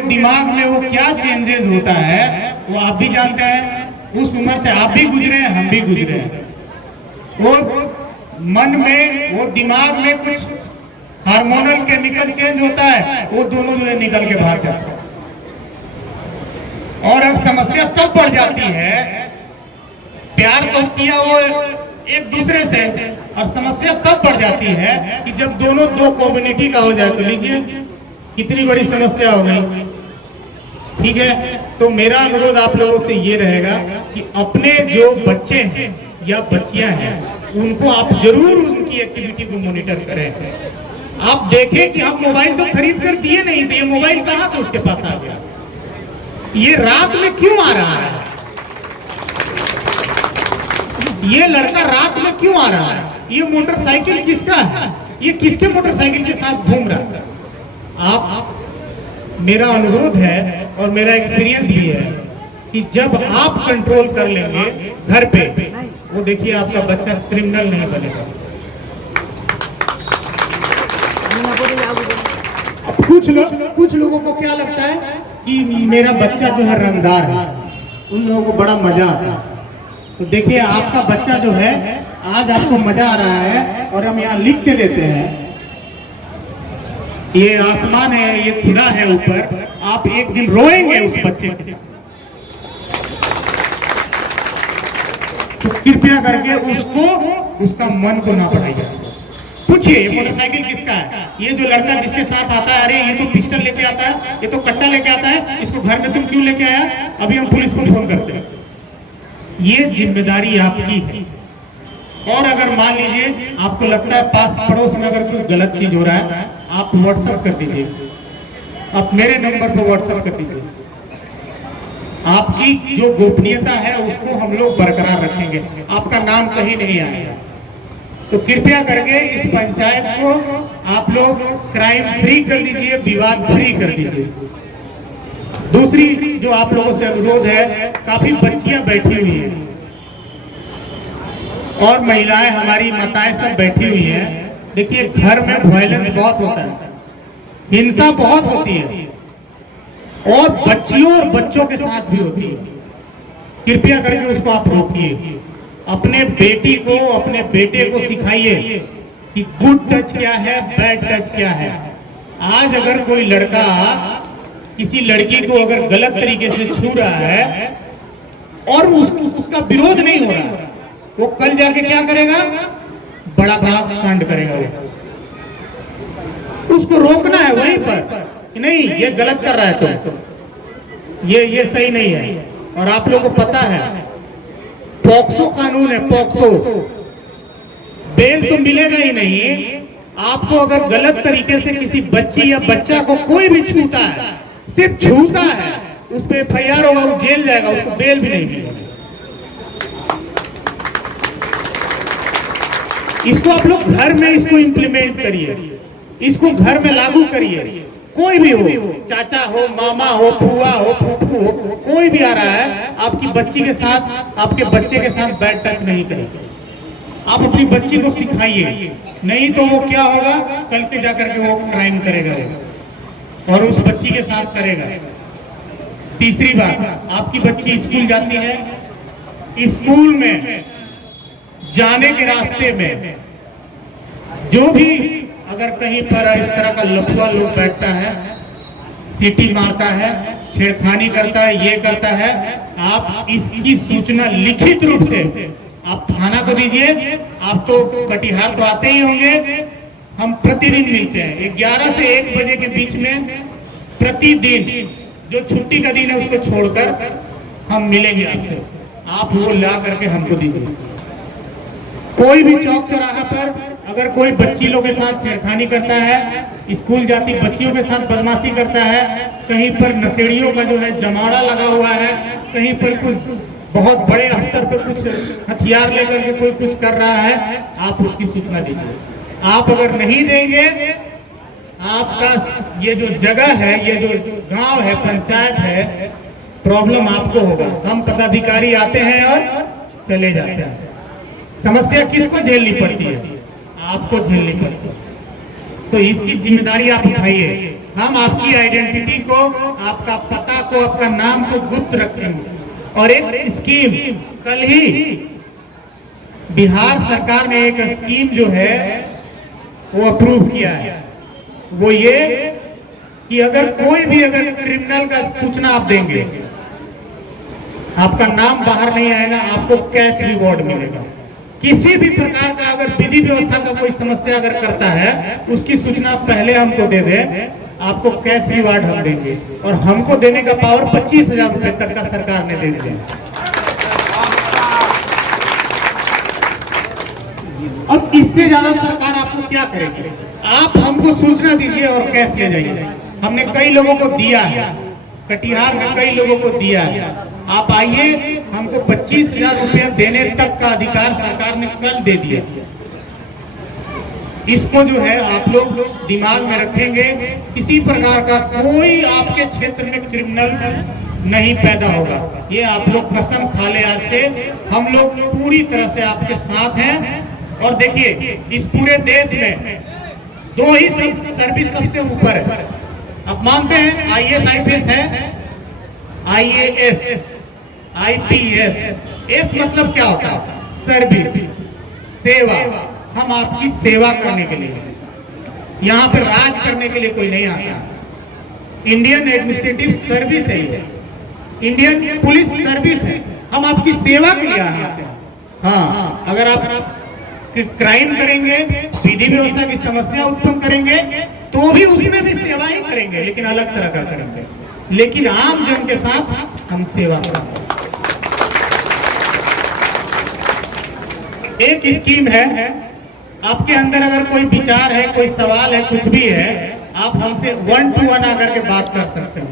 दिमाग में वो क्या चेंजेस होता है वो आप भी जानते हैं। उस उम्र से आप भी गुजरे हैं, हम भी गुजरे हैं। वो मन में, वो दिमाग में कुछ हार्मोनल केमिकल चेंज होता है, वो दोनों जो है निकल के बाहर जाते हैं। और अब समस्या तब बढ़ जाती है, प्यार तो किया वो एक दूसरे से, और समस्या तब बढ़ जाती है कि जब दोनों दो कम्युनिटी का हो जाए। तो लीजिए कितनी बड़ी समस्या हो गई। ठीक है, तो मेरा अनुरोध आप लोगों से ये रहेगा कि अपने जो बच्चे हैं या बच्चियां हैं उनको आप जरूर उनकी एक्टिविटी को मॉनिटर करें। आप देखें कि हम मोबाइल तो खरीद कर दिए नहीं थे, ये मोबाइल कहां से उसके पास आ गया, ये रात में क्यों आ रहा है, ये लड़का रात में क्यों आ रहा है, ये मोटरसाइकिल किसका है, ये किसके मोटरसाइकिल के साथ घूम रहा है। आप, मेरा अनुरोध है और मेरा एक्सपीरियंस भी है कि जब आप कंट्रोल कर लेंगे घर पे, वो देखिए आपका बच्चा क्रिमिनल नहीं बनेगा। कुछ लोगों को क्या लगता है कि मेरा बच्चा जो है रंगदार है, उन लोगों को बड़ा मजा आता है। तो देखिए आपका बच्चा जो है, आज आपको मजा आ रहा है और हम यहाँ लिख के देते हैं, ये आसमान है, ये खुदा है ऊपर, आप एक दिन रोएंगे उस बच्चे के साथ। तो कृपया करके उसको, उसका मन को ना बढ़ाइए। पूछिए ये मोटरसाइकिल किसका है, ये जो लड़का जिसके साथ आता है, अरे ये तो पिस्टल लेके आता है, ये तो कट्टा लेके आता है, इसको घर में तुम क्यों लेके आया, अभी हम पुलिस को फोन करते हैं। ये जिम्मेदारी आपकी है। और अगर मान लीजिए आपको लगता है पास पड़ोस में अगर कोई गलत चीज हो रहा है, आप व्हाट्सएप कर दीजिए, आप मेरे नंबर पर व्हाट्सएप कर दीजिए। आपकी जो गोपनीयता है उसको हम लोग बरकरार रखेंगे, आपका नाम कहीं नहीं आएगा। तो कृपया करके इस पंचायत को आप लोग क्राइम फ्री कर दीजिए, विवाद फ्री कर दीजिए। दूसरी जो आप लोगों से अनुरोध है, काफी बच्चियां बैठी हुई हैं और महिलाएं, हमारी माताएं सब बैठी हुई हैं। देखिए घर में वायलेंस बहुत होता है, हिंसा बहुत होती है, और बच्चियों और बच्चों के साथ भी होती है। कृपया करके उसको आप रोकिए। अपने बेटी को, अपने बेटे को सिखाइए कि गुड टच क्या है, बैड टच क्या है। आज अगर कोई लड़का किसी लड़की को अगर गलत तरीके से छू रहा है और उसका विरोध नहीं हो रहा, वो कल जाके क्या करेगा, बड़ा कांड करेगा। उसको रोकना है वहीं पर कि नहीं ये गलत कर रहा है, तो ये सही नहीं है। और आप लोगों को पता है पॉक्सो कानून है, पॉक्सो, बेल तो मिलेगा ही नहीं आपको अगर गलत तरीके से किसी बच्ची या बच्चा को कोई भी छूता है, सिर्फ छूता है, उस पर FIR होगा, वो जेल जाएगा, उसको बेल भी नहीं मिलेगा। इसको आप लोग घर में इसको इम्प्लीमेंट करिए, इसको घर में लागू करिए। कोई भी हो, चाचा हो, मामा हो, फूआ हो, फूफू हो, कोई भी आ रहा है, आपकी बच्ची के साथ, आपके बच्चे के साथ बैड टच नहीं करेगा। आप अपनी बच्ची को सिखाइए, नहीं तो वो क्या होगा, कल के जाकर के वो क्राइम करेगा और उस बच्ची के साथ करेगा। तीसरी बात, आपकी बच्ची स्कूल जाती है, स्कूल में जाने के रास्ते में जो भी अगर कहीं पर इस तरह का लफुआ लोग बैठता है, सीटी मारता है, छेड़खानी करता है, ये करता है, आप इसकी सूचना लिखित रूप से आप थाना को दीजिए। आप तो कटिहार तो आते ही होंगे, हम प्रतिदिन मिलते हैं 11 से 1 बजे के बीच में, प्रतिदिन जो छुट्टी का दिन है उसको छोड़कर हम मिलेंगे आपसे। आप वो ला करके हमको दीजिए। कोई भी चौक चौराहा पर अगर कोई बच्ची लोग के साथ छेड़खानी करता है, स्कूल जाती बच्चियों के साथ बदमाशी करता है, कहीं पर नशेड़ियों का जो है जमावड़ा लगा हुआ है, कहीं पर कुछ बहुत बड़े स्तर पर कुछ हथियार लेकर के कोई कुछ कर रहा है, आप उसकी सूचना दीजिए। आप अगर नहीं देंगे, आपका ये जो जगह है, ये जो गांव है, पंचायत है, प्रॉब्लम आपको होगा। हम पदाधिकारी आते हैं और चले जाते हैं। समस्या किसको झेलनी पड़ती है, आपको झेलनी पड़ती है। तो इसकी जिम्मेदारी आप उठाइए। हम आपकी आइडेंटिटी को, आपका पता को, आपका नाम को गुप्त रखेंगे। और एक स्कीम कल ही बिहार सरकार ने एक स्कीम जो है वो अप्रूव किया है। वो ये कि अगर कोई भी अगर क्रिमिनल का सूचना आप देंगे, आपका नाम बाहर नहीं आएगा, आपको कैश रिवॉर्ड मिलेगा। किसी भी प्रकार का अगर विधि व्यवस्था का कोई समस्या अगर करता है, उसकी सूचना पहले हमको दे दे, आपको कैश रिवॉर्ड हम देंगे। और हमको देने का पावर 25,000 रुपए तक का सरकार ने दे दिया। अब इससे ज्यादा सरकार आपको क्या करेगी? आप हमको सूचना दीजिए और कैश ले जाइए। हमने कई लोगों को दिया है, कटिहार में कई लोगों को दिया है। आप आइए, हमको 25,000 रुपया देने तक का अधिकार सरकार ने कल दे दिया। इसको जो है आप लोग दिमाग में रखेंगे, किसी प्रकार का कोई आपके क्षेत्र में क्रिमिनल नहीं पैदा होगा। ये आप लोग कसम खा ले आज से, हम लोग पूरी तरह से आपके साथ हैं। और देखिए, इस पूरे देश में दो ही सर्विस सबसे ऊपर है। आप मानते हैं IAS IPS है, IAS IPS। एस मतलब क्या होता है? सर्विस, सेवा। हम आपकी सेवा करने के लिए, यहाँ पर राज करने के लिए कोई नहीं आता। इंडियन एडमिनिस्ट्रेटिव सर्विस है ये, इंडियन पुलिस सर्विस है। हम आपकी सेवा के लिए आते हैं। हाँ, अगर आप क्राइम करेंगे, विधि व्यवस्था की समस्या उत्पन्न करेंगे, तो भी उसमें भी सेवा ही करेंगे, लेकिन अलग तरह का करेंगे। लेकिन आम जन के साथ हम सेवा करेंगे। एक स्कीम है, आपके अंदर अगर कोई विचार है, कोई सवाल है, कुछ भी है, आप हमसे 1 to 1 आकर के बात कर सकते हैं।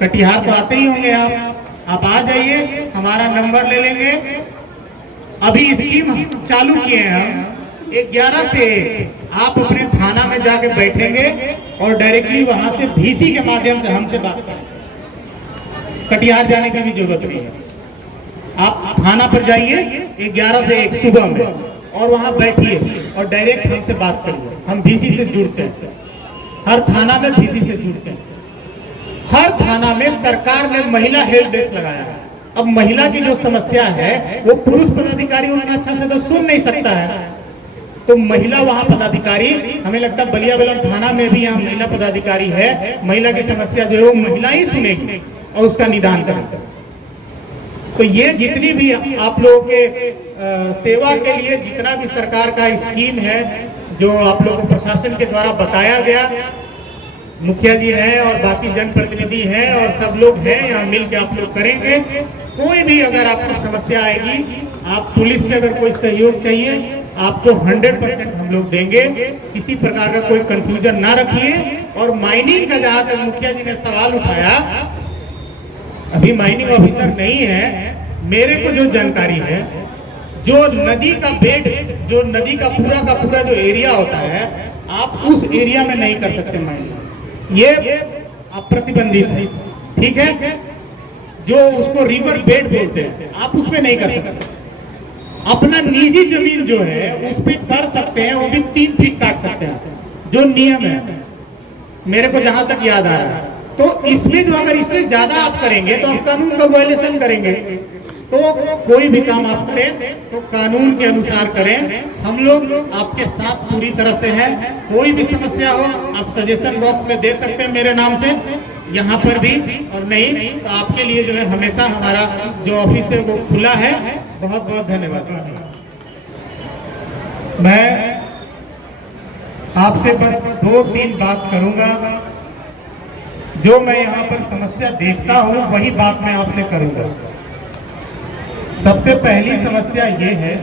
कटिहार तो आते ही होंगे आप आ जाइए, हमारा नंबर ले लेंगे। अभी स्कीम चालू किए हैं हम 11 से। आप अपने थाना में जाके बैठेंगे और डायरेक्टली वहां से VC के माध्यम से हमसे बात करेंगे। कटिहार जाने की भी जरूरत नहीं है। आप थाना पर जाइए 11 से 1 सुबह में, और वहां बैठिए और डायरेक्ट हमसे बात करिए। हम VC से जुड़ते हैं, हर थाना में VC से जुड़ते हैं। हर थाना में सरकार ने महिला हेल्प डेस्क लगाया है। अब महिला की जो समस्या है वो पुरुष पदाधिकारी उतना अच्छा से तो सुन नहीं सकता है, तो महिला वहां पदाधिकारी, हमें लगता है बलिया बेलन थाना में भी यहाँ महिला पदाधिकारी है। महिला की समस्या जो है वो महिला ही सुनेगी और उसका निदान करेगी। तो ये जितनी भी आप लोगों के सेवा के लिए जितना भी सरकार का स्कीम है, जो आप लोगों को प्रशासन के द्वारा बताया गया, मुखिया जी हैं और बाकी जनप्रतिनिधि हैं और सब लोग हैं, यहाँ मिल के आप लोग करेंगे। कोई भी अगर आपको समस्या आएगी, आप पुलिस से अगर कोई सहयोग चाहिए, आपको 100% हम लोग देंगे। किसी प्रकार का कोई कंफ्यूजन ना रखिए। और माइनिंग का जहाँ तक मुखिया जी ने सवाल उठाया, अभी माइनिंग ऑफिसर नहीं है। मेरे को जो जानकारी है, जो नदी का बेड, जो नदी का पूरा जो एरिया होता है, आप उस एरिया में नहीं कर सकते माइनिंग। ये प्रतिबंधित है, ठीक है। जो उसको रिवर बेड बोलते हैं, आप उसमें नहीं कर सकते। अपना निजी जमीन जो है उस पे कर सकते हैं, वो भी 3 फीट काट सकते हैं, जो नियम है मेरे को जहां तक याद आ रहा है। तो इसमें जो अगर इससे ज्यादा आप करेंगे तो आप कानून का वायलेशन करेंगे। तो कोई भी काम आप करें तो कानून के अनुसार करें। हम लोग आपके साथ पूरी तरह से हैं। कोई भी समस्या हो आप सजेशन बॉक्स में दे सकते हैं मेरे नाम से, यहाँ पर भी। और नहीं तो आपके लिए जो है हमेशा हमारा जो ऑफिस है वो खुला है। बहुत बहुत धन्यवाद। मैं आपसे बस 2-3 बात करूंगा। जो मैं यहाँ पर समस्या देखता हूँ वही बात मैं आपसे करूंगा। सबसे पहली समस्या ये है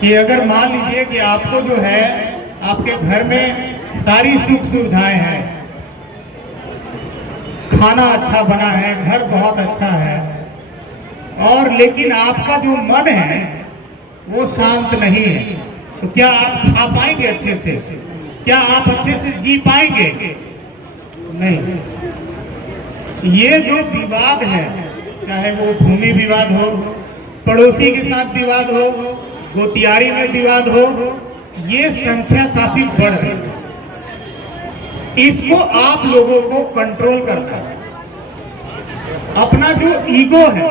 कि अगर मान लीजिए कि आपको जो है आपके घर में सारी सुख सुविधाएं हैं, खाना अच्छा बना है, घर बहुत अच्छा है, और लेकिन आपका जो मन है वो शांत नहीं है, तो क्या आप खा पाएंगे अच्छे से? क्या आप अच्छे से जी पाएंगे? नहीं। ये जो विवाद है, चाहे वो भूमि विवाद हो, पड़ोसी के साथ विवाद हो, गोतियारी में विवाद हो, ये संख्या काफी बढ़ रही है। इसको आप लोगों को कंट्रोल करना है। अपना जो ईगो है,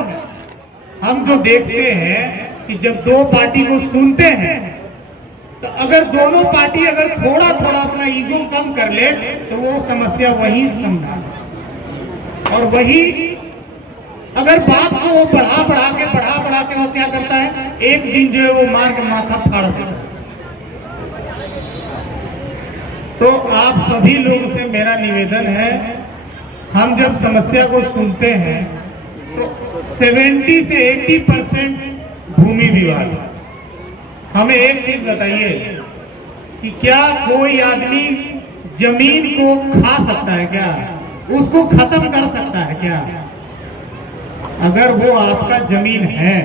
हम जो देखते हैं कि जब दो पार्टी को सुनते हैं तो अगर दोनों पार्टी अगर थोड़ा थोड़ा अपना ईगो कम कर ले तो वो समस्या वही समझा, और वही अगर बात को वो बढ़ा बढ़ा के वो क्या करता है, एक दिन जो है वो मार के माथा फाड़ देता है। तो आप सभी लोगों से मेरा निवेदन है, हम जब समस्या को सुनते हैं तो 70 से 80% भूमि विवाद। हमें एक चीज बताइए कि क्या कोई आदमी जमीन को खा सकता है क्या, उसको खत्म कर सकता है क्या? अगर वो आपका जमीन है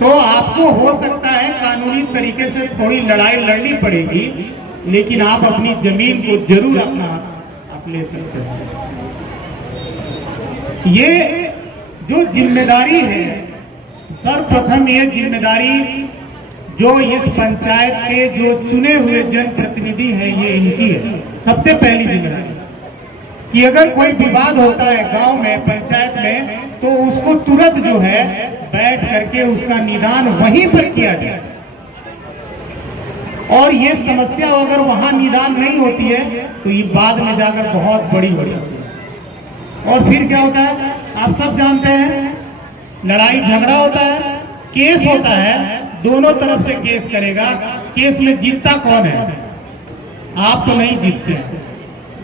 तो आपको हो सकता है कानूनी तरीके से थोड़ी लड़ाई लड़नी पड़ेगी, लेकिन आप अपनी जमीन को जरूर अपना आप ले सकते हैं। ये जो जिम्मेदारी है, सर्वप्रथम ये जिम्मेदारी जो इस पंचायत के जो चुने हुए जनप्रतिनिधि हैं ये इनकी है। सबसे पहली जिम्मेदारी कि अगर कोई विवाद होता है गांव में, पंचायत में, तो उसको तुरंत जो है बैठ करके उसका निदान वहीं पर किया जाए। और ये समस्या अगर वहां निदान नहीं होती है तो ये बाद में जाकर बहुत बड़ी हो जाती है। और फिर क्या होता है आप सब जानते हैं, लड़ाई झगड़ा होता है, केस होता है, दोनों तरफ से केस करेगा। केस में जीतता कौन है? आप तो नहीं जीतते,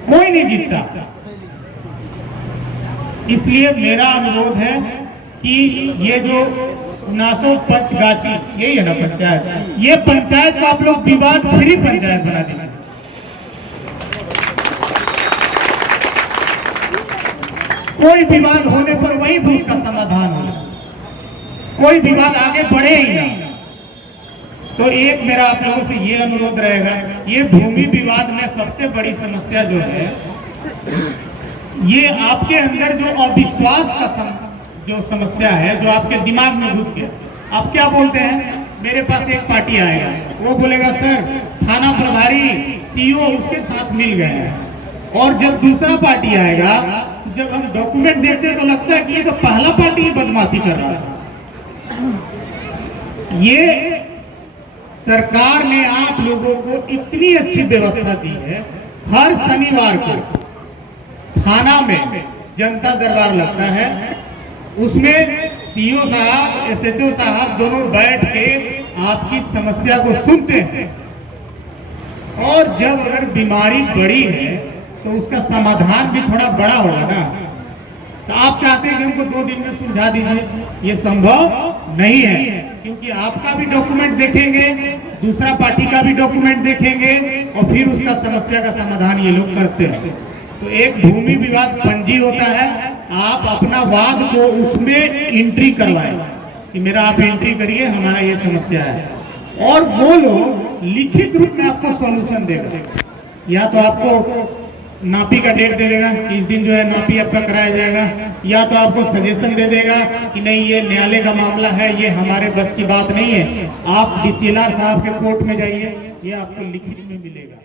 कोई नहीं जीतता। इसलिए मेरा अनुरोध है कि ये जो 900 पंचगाछी, यही है ना पंचायत, ये पंचायत को आप लोग विवाद फ्री पंचायत बना देना। कोई विवाद होने पर वही उसका समाधान हो, कोई विवाद आगे बढ़े ही ना। तो एक मेरा आप लोगों से ये अनुरोध रहेगा, ये भूमि विवाद में सबसे बड़ी समस्या जो है, ये आपके अंदर जो अविश्वास का जो समस्या है, जो आपके दिमाग में घुस गया। आप क्या बोलते हैं, मेरे पास एक पार्टी आएगा, वो बोलेगा सर थाना प्रभारी सीईओ उसके साथ मिल गए हैं, और जब दूसरा पार्टी आएगा, जब हम डॉक्यूमेंट देखते हैं तो लगता है कि ये तो पहला पार्टी बदमाशी कर रहा है। ये सरकार ने आप लोगों को इतनी अच्छी व्यवस्था दी है, हर शनिवार को थाना में जनता दरबार लगता है, उसमें सीईओ साहब एसएचओ साहब दोनों बैठ के आपकी समस्या को सुनते हैं, और जब अगर बीमारी बड़ी है तो उसका समाधान भी थोड़ा बड़ा होगा ना। तो आप चाहते हैं कि हमको 2 दिन में सुलझा दीजिए, ये संभव नहीं है, क्योंकि आपका भी डॉक्यूमेंट देखेंगे, दूसरा पार्टी का भी डॉक्यूमेंट देखेंगे, और फिर उसका समस्या का समाधान ये लोग करते हैं। तो एक भूमि विवाद पंजी होता है, आप अपना वाद को उसमें एंट्री करवाएं कि मेरा आप एंट्री करिए, हमारा ये समस्या है, और वो लोग लिखित रूप में आपको सॉल्यूशन देगा। या तो आपको नापी का डेट दे देगा कि इस दिन जो है नापी आपका कराया जाएगा, या तो आपको सजेशन दे देगा कि नहीं ये न्यायालय का मामला है, ये हमारे बस की बात नहीं है, आप डीसीएलआर साहब के कोर्ट में जाइए, ये आपको लिखित में मिलेगा।